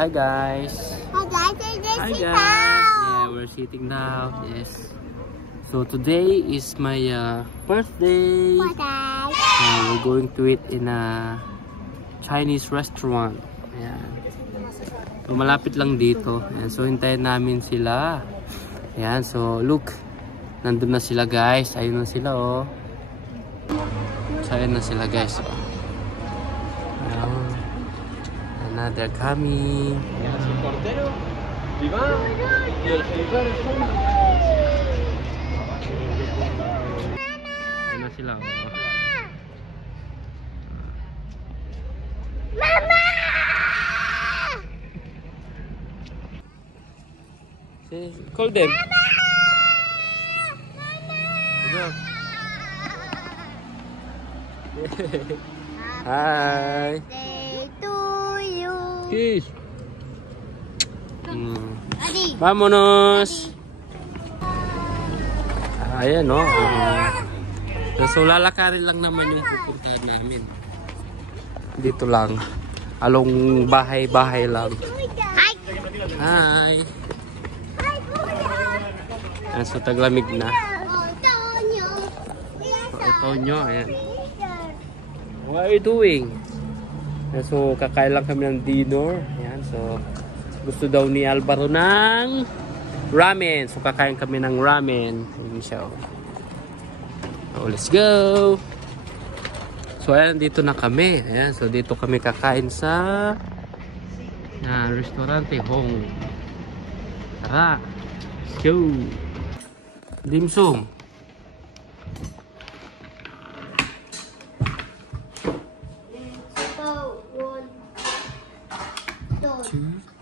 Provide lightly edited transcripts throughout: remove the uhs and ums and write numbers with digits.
hi guys. Hi guys, Hi guys. Yeah, we're sitting now. Yes. So today is my birthday. We're going to eat in a Chinese restaurant. Ayan. So, malapit lang dito. Ayan. So hintayin namin sila. Ayan. So look, nandun na sila guys. Ayun na sila oh. So ayun na sila guys. Ayan. And they're coming. Ayun na sila oh. Mama! Call them. Mama! Hi. Day to you. Kiss. Vamonos. Ayan no. So lalakarin lang naman yung pupuntahan namin. Dito lang. Along bahay-bahay lang. Hi. Hi. So taglamig na. So ito nyo. Ayan. What are you doing? So kakain lang kami ng dinner. Ayan. So gusto daw ni Alvaro ng ramen. So kakain kami ng ramen. Ayan siya. So let's go. So ayan, dito na kami. Ayan, so dito kami kakain sa restaurante Hong. Tara. Let's go. Dim sum.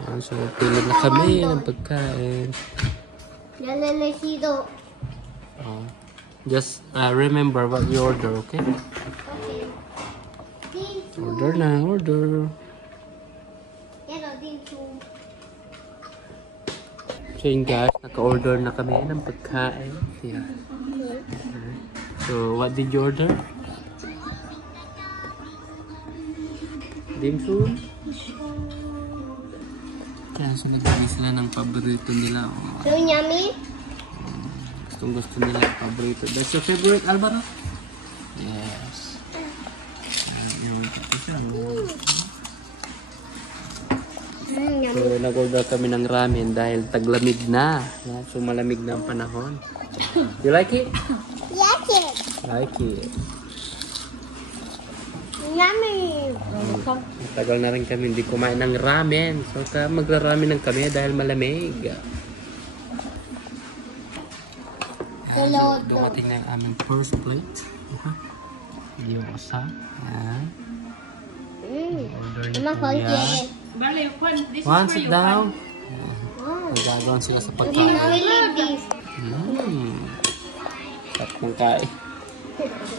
Ayan, so pili na kami ng pagkain. Oh. Just remember what you order, okay? Order na, order. So yun guys, naka-order na kami ng pagkain. Yeah. So what did you order? Dim sum? Kaya so nagbigay sila ng paborito nila. Oh. So yummy? Gustong gusto nila yung paborito. That's your favorite, Alvaro? Yes. So nag-order kami ng ramen dahil taglamig na. Yeah, so malamig na ang panahon. You like it? Yes, it. Like it. Yummy. Tagal na rin kami hindi kumain ng ramen. So magra-ramen ng kami dahil malamig. Hello. Dumating na yung aming first plate. Gyoza. Ayan. Order na po yan. One, sit down. Nagagawan sila sa pagkain. Sarap ng kain.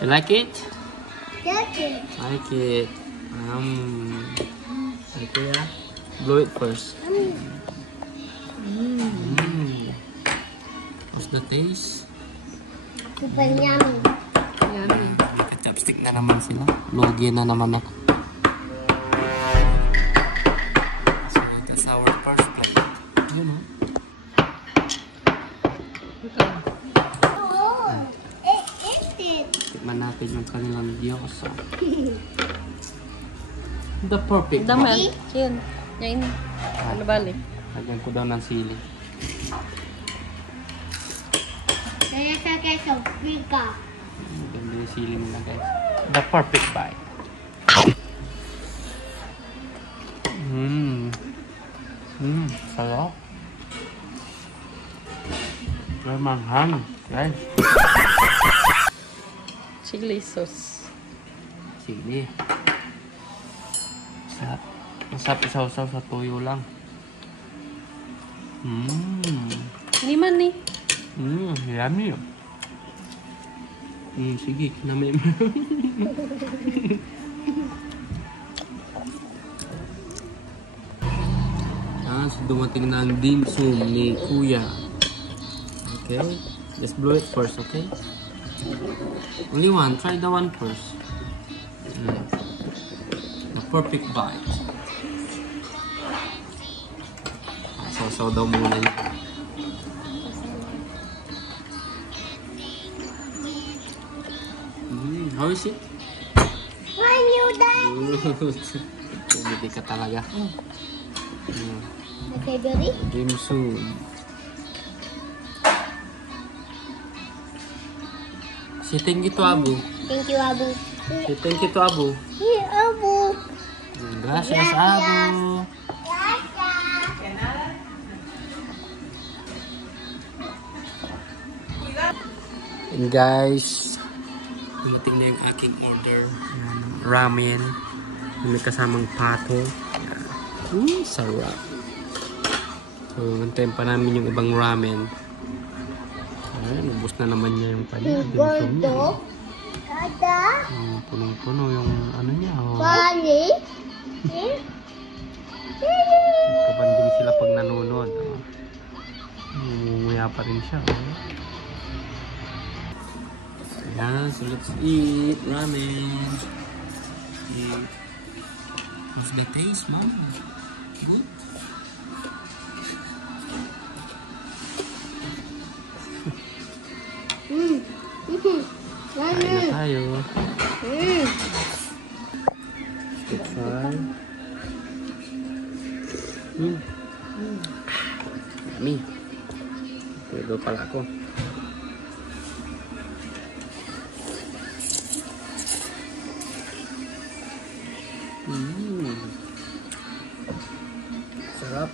You like it? Like it. Like it. Okay, yeah. Blow it first. What's the taste? Super yummy. Yummy. Chopstick na naman sila. Logi na naman ako. So, that's our first plate. You know? Tikman natin yung kanilang gyoza. The perfect Daman. Yan. Yan. Ano bali? Lagyan ko daw ng sili. Ganda yung sili nila guys. The perfect bite. Sarap. Very manghang guys. Chili sauce. Sili. Masarap isaw-saw sa tuyo lang. Hindi man eh. Yummy. Sige, kinamay mo. So dumating na ang dim sum ni Kuya. Okay? Just blow it first, okay? Only one. Try the one first. The perfect bite. Sasaw daw muna niya. How is it? Why you done? Good. Pumili ka talaga. My favorite? Dream soon. Say thank you to Abu. Thank you, Abu. Say thank you to Abu. Here, Abu. Gracias, Abu. And guys, dumating na yung aking order. Ramen. May kasamang pato. Sarap. So, antayin pa namin yung ibang ramen. Ayan, ubos na naman niya yung panin. Gordo. Kada. Punong-puno yung ano niya. Oh. Funny. Kabanding sila pag nanonood. Oh. Umuya pa rin siya. Oh. Ayan, so let's eat ramen. What's the taste, Mom? Good? Kain na tayo. Let's try. Yummy. Pwede pala ako. Sarap.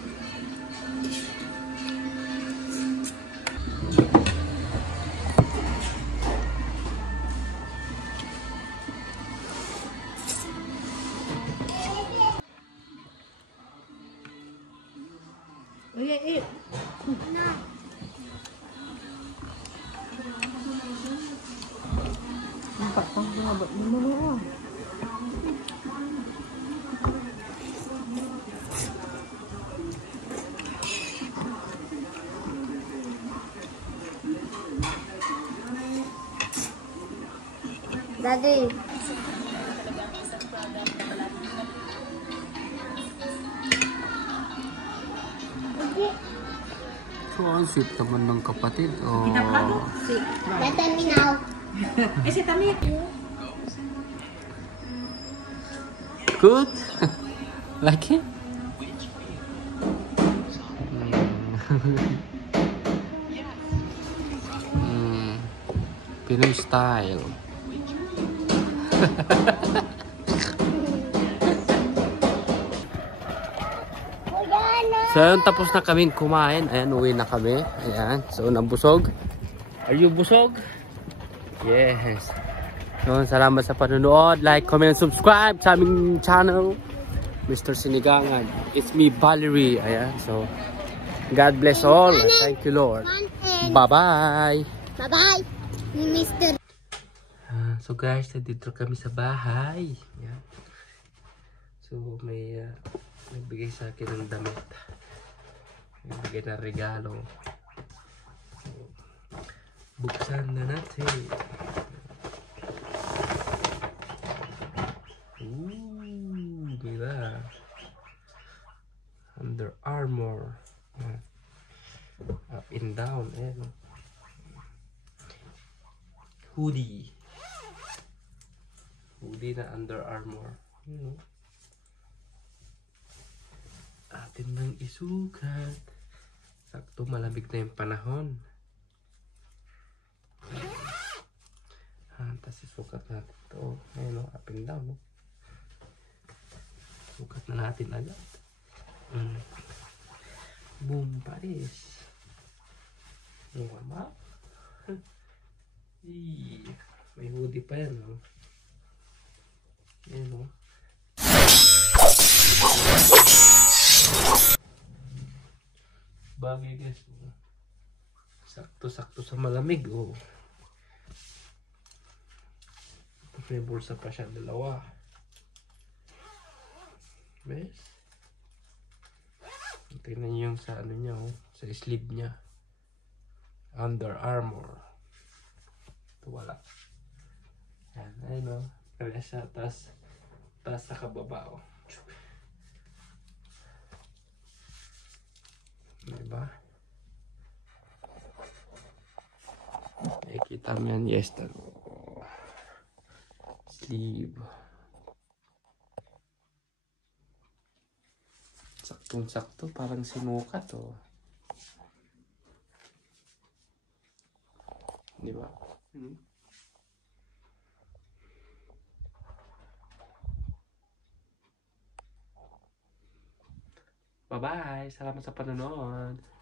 Eat. Nampak kau buat dulu. Daddy. So, ang sweet naman ng kapatid. Oh. Let me now. Ese también. Good? Like it? Pinoy style. So, ayun, tapos na kaming kumain. Ayan, uwi na kami. Ayan. So, nabusog. Are you busog? Yes. So, salamat sa panonood. Like, comment, subscribe sa aming channel. Mr. Sinigangan. It's me, Valerie. Ayan. So, God bless all. Thank you, Lord. Bye-bye. Bye-bye. Mr. So, guys, nandito kami sa bahay. Ayan. So, may nagbigay sa akin ng damit. Nagbigay na regalo. So, buksan na natin. Ooh, diba? Under Armour. Up and down. Ayan. Hoodie. Hoodie na Under Armour. You know. Atin nang isukat. Sakto, malamig na yung panahon. Tapos isukat natin ito. Ayun o, up and down. No? Sukat na natin agad. Boom, Paris. Warm up. May hoodie pa yan. No? Ayun o. Bagay guys. Sakto-sakto sa malamig. Oh. May bulsa pa siya, dalawa. Bes? Tingnan niyo yung sa ano niya, oh, sa sleeve niya. Under Armour. Ito wala. Yan, ayun o. Kaya siya, tas sa kababa, oh. Diba? Nakikita mo yan, yes, sleeve. Saktong-sakto, parang sinukat, oh. Diba? Bye-bye! Salamat sa panonood!